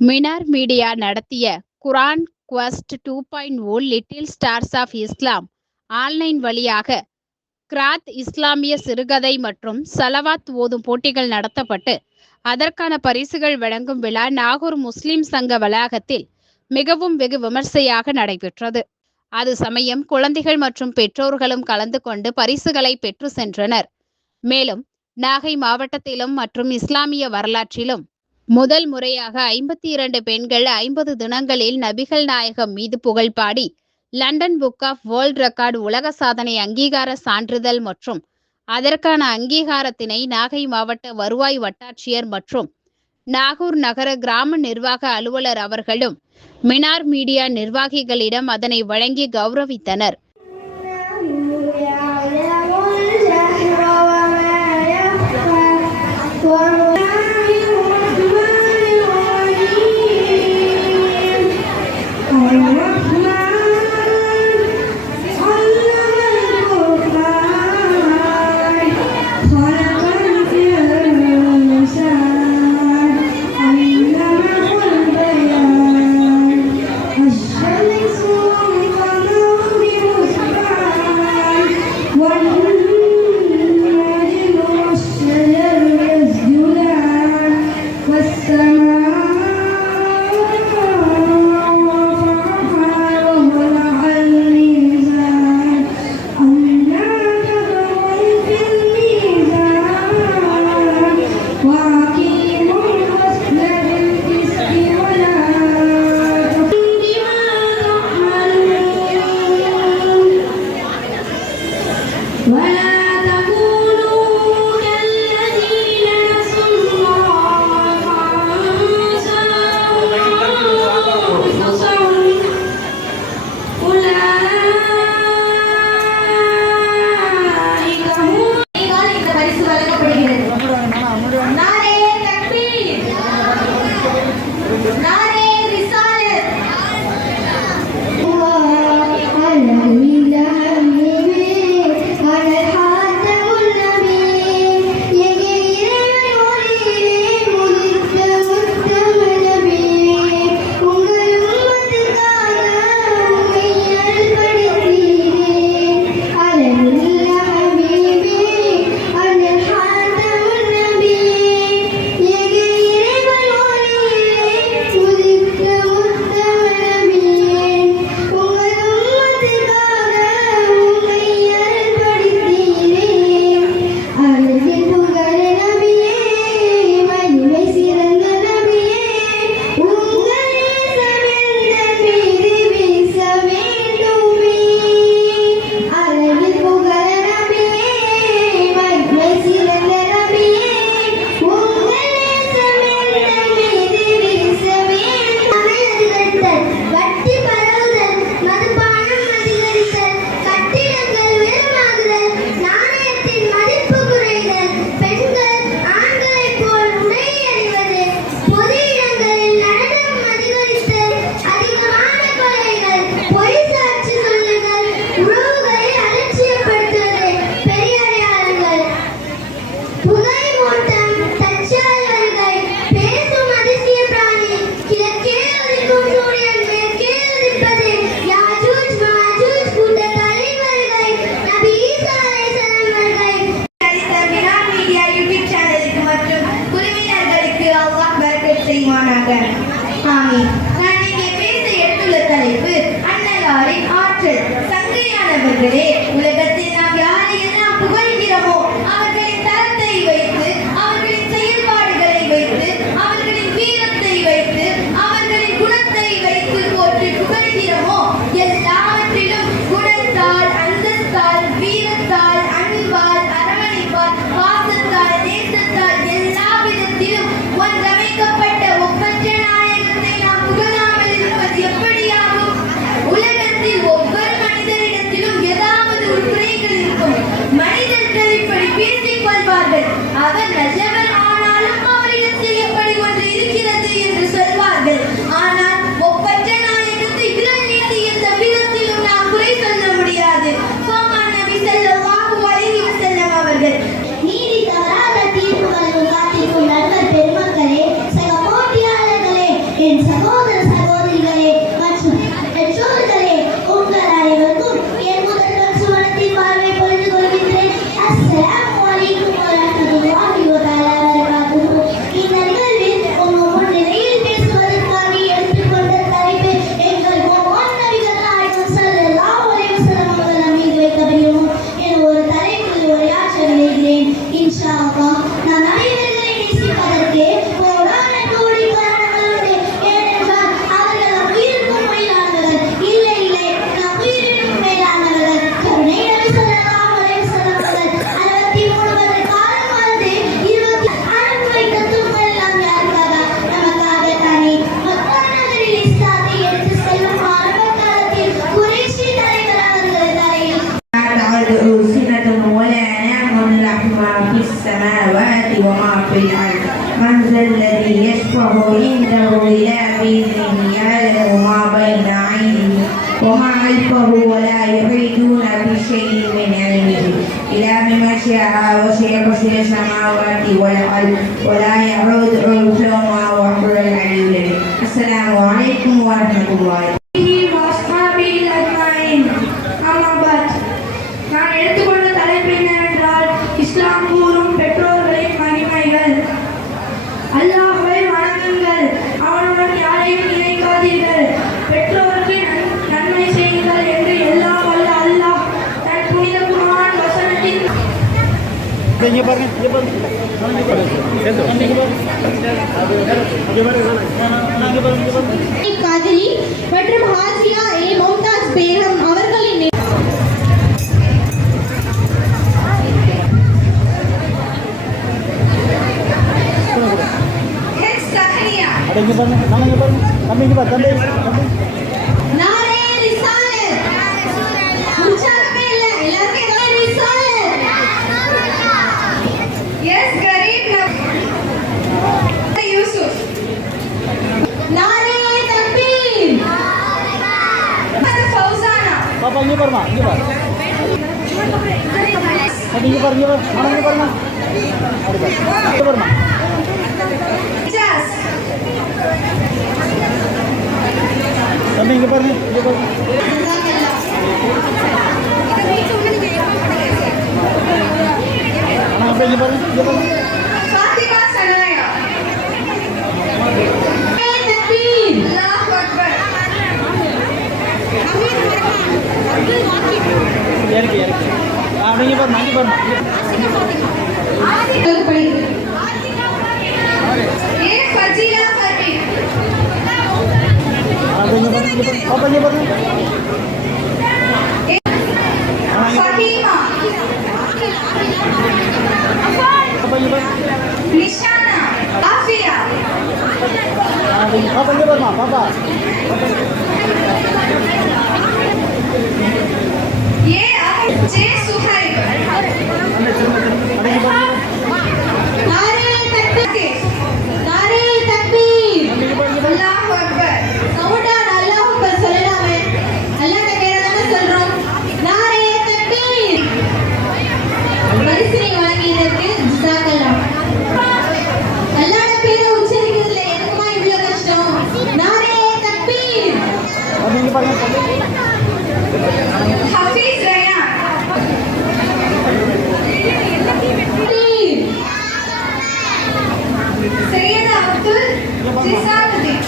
Minar media நடத்திய Quran quest 2.0 little stars of Islam online வழியாக கிராத் இஸ்லாமிய சிறுகதை மற்றும் சலவாத் ஓதும் போட்டிகள் நடத்தப்பட்டு அதற்கான பரிசுகள் வழங்கும் விழா நாகூர் முஸ்லிம் சங்க வளாகத்தில் மிகவும் வெகு விமர்சையாக நடைபெற்றது. அது சமயம் குழந்தைகள் மற்றும் பெற்றோர்களும் கலந்து கொண்டு பரிசுகளை பெற்று சென்றனர். மேலும் நாகை மாவட்டத்திலும் மற்றும் இஸ்லாமிய வரலாற்றிலும் முதல் முறையாக 52 பெண்கள் 50 தினங்களில் நபிகள் நாயகம் மீது புகழ் பாடி London book of world record உலக சாதனை அங்கீகார சான்றிதழ் மற்றும் அதற்கான அங்கீகாரத்தினை நாகை மாவட்ட வருவாய் வட்டாட்சியர் மற்றும் நாகூர் நகர கிராம நிர்வாக அலுவலர் அவர்களும் மினார் மீடியா நிர்வாகிகளிடம் அதனை வழங்கி கௌரவித்தனர். சங்கையானவர்களே, உலகத்தில் நாம் யாரையெல்லாம் புகழ்கிறோமோ அவர்களின் தரத்தை வைத்து, அவர்களின் செயல்பாடுகளை வைத்து, அவர்களின் வீரத்தை வைத்து, அவர்களின் குணத்தை வைத்து போற்றி புகழ்கிறோமோ எல்லாவற்றிலும் குணத்தால், அந்தஸ்தால், வீரத்தால், அன்பால், அரவணைப்பால், பாசத்தால், நேசத்தால் எல்லா விதத்திலும் ஒன்றமைக்கப்பட்ட ஒப்பற்ற நாயகத்தை நாம் புகழாமல் இருப்பது எப்படியாகும்? உலகத்தில் ஒவ்வொரு மனிதரிடத்திலும் ஏதாவது ஒரு குறைகள் என் சகோதர சகோதரிகளே மற்றும் பெற்றோர்களே, உங்கள் அனைவருக்கும் என் முதல்வர் சுவனத்தின் வாழ்வை பொழுது கொள்கின்றேன். அஸ்ஸலாமு அலைக்கும் வரஹ்மத்துல்லாஹி வ பரகாத்துஹு. இந்த நிகழ்வில் உங்கள் முன்னிலையில் பேசுவதற்காக எடுத்துக்கொண்ட தலைப்பு எங்கள் கோமான் நபிகள் நாயகம் ஸல்லல்லாஹு அலைஹி வஸல்லம் அவர்கள் மீது வைக்கப்படும் என ஒரு தலைப்பில் உரையாற்ற விளைகிறேன். இன்ஷா அல்லாஹ் நான் அனைவர்களை நேசிப்பதற்கே கோடான கோடி காரணங்கள் உண்டு. ஏனென்றால் அவர்கள் நம் உயிருக்கும் மேலானவர்கள். இல்லை இல்லை, நம் உயிரினும் மேலானவர்கள். கருணை நபி ஸல்லல்லாஹு அலைஹி வஸல்லம் அவர்கள் 63 வருட காலம் வாழ்ந்து 20 அனுப்பி வைத்த துன்பம் எல்லாம் யாருக்காக? நமக்காக தானே. மக்கா நகரில் இஸ்லாத்தை எடுத்து செல்லும் ஆரம்ப காலத்தில் குறைஷி தலைவர் அவர்கள் தலையில் تعرض سنة ولا نعم له ما في السماوات وما في الأرض من ذا الذي يشفع عنده إلا بإذنه يعلم ما بين أيديهم وما خلفه ولا يحيطون بشيء من علمه إلا بما شاء وسع كرسيه السماوات والأرض ولا يعود حفظهما وهو العلي العظيم. السلام عليكم ورحمة الله وأصحابه أجمعين. أما بعد, நான் எடுத்துக்கொண்ட தலைப்பு என்னவென்றால் இஸ்லாம் கூறும் பெற்றோர்களின் மகிமைகள். அல்லாஹ்வை வணங்குங்கள், அவனுடன் யாரையும் இணைக்காதீர்கள், பெற்றோருக்கு நன்மை செய்யுங்கள் என்று எல்லாம் வல்ல அல்லாஹ் தன் புனித குர்ஆன் வசனத்தில் காதலி மற்றும் ஹாசியா ஏ மும்தாஸ் பேகம் அவர்களின் நாரே ரிசாலத். உற்சாகமே இல்ல, எல்லாருக்கும் நாரே ரிசாலத். எஸ் கரீம் யூசுப். நாரே தக்பீர். ஃபௌசானா. பாப்பா இங்க பாருமா, இங்க பாரு. இங்க பாரு, இங்க பாரு. இங்க பாருமா. இங்க பாருமா. இஜாஸ். தம்பி இங்க பாருங்க, இங்க பாருங்க. இங்க பாருங்க, இங்க பாருங்க. ஃபாத்திமா சனாயா. தக்பீர். அல்லாஹ் அக்பர். இறக்கி அப்படிங்க பாருமா, இங்க பாருமா. ஏ ஃபஜீலா ஃபத்தி. அப்படிங்க பாருங்க, இங்க பாருங்க. பாப்பா இங்க பாருங்க. ஃபஹீமா. பாப்பா இங்க பாருங்க. நிஷானா. ஆஃபியா. பாப்பா இங்க பாருமா, பாப்பா. A J Suhaib. அப்படிங்க பாருங்க. நாரே தக்பீர். நாரே தக்பீர். அல்லாஹ் அக்பர். சவுண்டான் அல்லாஹ் அக்பர் சொல்லலாமே. அல்லாஹ்ட பேரை தானே சொல்றோம். நாரே தக்பீர். பரிசனை வழங்கியதற்கு ஜஸாக்கல்லாஹ். அல்லாஹ்ட பேரை உச்சரிக்கிறதுல எனக்குமா இவ்வளவு கஷ்டம். நாரே தக்பீர். அப்படிங்க பாருங்க. ஹஃபீஸ் ரயான். சையத் அப்துல் ஜிசாவுதீன்.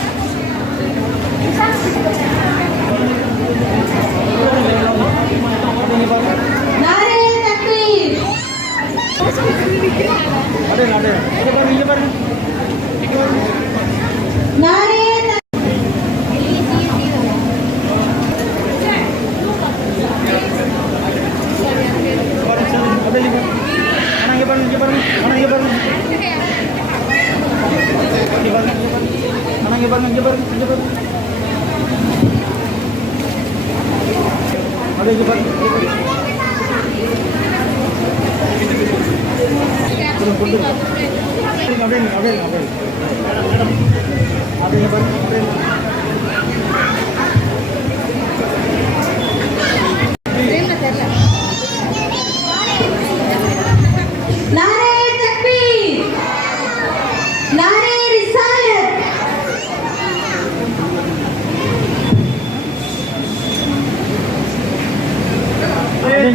நாரே தக்பீர். அப்படியே இங்க பாருங்க, இங்க பாருங்க. நாரே நாரே தக்பீர். நாரே ரிசாலத்.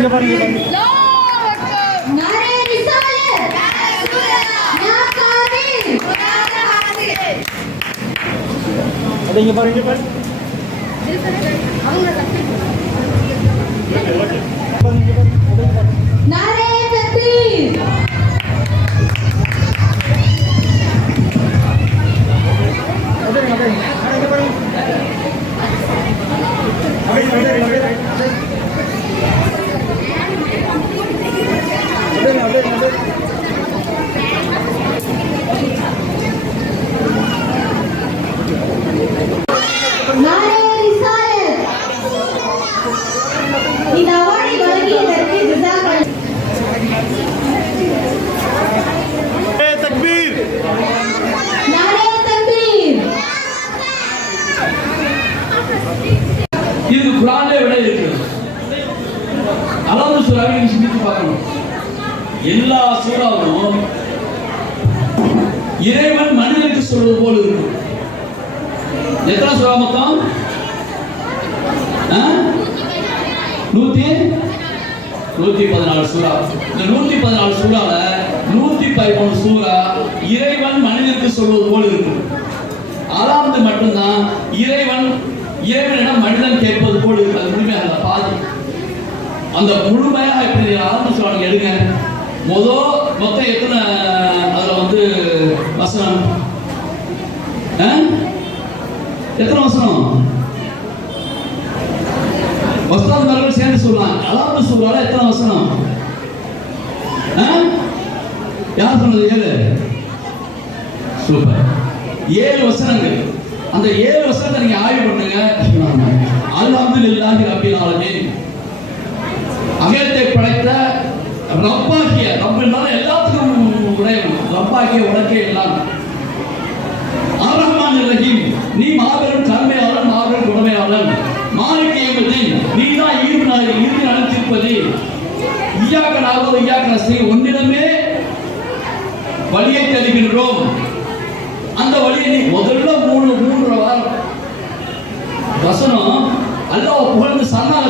இங்க பாருங்க नारे रिसालत या कादिर அது இங்க பாருங்க नारे तकबीर नारे रिसालत இந்த அவார்டை வழங்கியதற்கு ஜஸாக்கல்லாஹ் தக்பீர் नारे तकबीर இது குர்ஆன்ல விட இருக்கு. அல்லாஹ் சூராவை நீங்க சிந்தித்து பார்க்கணும். எல்லா சூறாவும் இறைவன் மனிதனுக்கு சொல்வது போல இருக்கும். எத்தனை சூறா மொத்தம்? 114 சூறா. இந்த 114 சூறால 113 சூறா இறைவன் மனிதனுக்கு சொல்வது போல இருக்கும். 6வது மட்டும்தான் இறைவனிடம் மனிதன் கேட்பது போல இருக்கு. அது முழுமையாக பாதி. அந்த முழுமையாக எப்படி ஆரம்பிச்சு எடுங்க. மொத்தம் எத்தனை அதுல வசனம்? எத்தனை வசனம்? வசனங்கள் சேர்ந்து சொல்லலாம். அதாவது சூறால எத்தனை வசனம்? யார் சொன்னது? 7. சூப்பர். 7 வசனங்கள். அந்த 7 வசனத்தை நீங்க ஆய்வு பண்ணுங்க. அல்ஹம்துலில்லாஹி ரப்பில் ஆலமீன். அகிலத்தை படைத்த ரப்பாகிய, ரப்பென்றால் எல்லாத்துக்கும் உடையவன். ரப்பாகிய உனக்கே எல்லாம். அர்-ரஹ்மானிர் ரஹீம், நீ மாபெரும் கருணையாளன், மாபெரும் குணமையாளன். மாலிக் யௌமித்தீன், நீ தான் இறுதி நாள் தீர்ப்பதி. இய்யாக நஅபுது இய்யாக நஸ்தஈன், உன்னிடமே வழியை தேடுகின்றோம். அந்த வழியை நீ முதல்ல 3 வாரம் வசனம் அல்லாஹ் புகழ்ந்து சொன்னாங்க.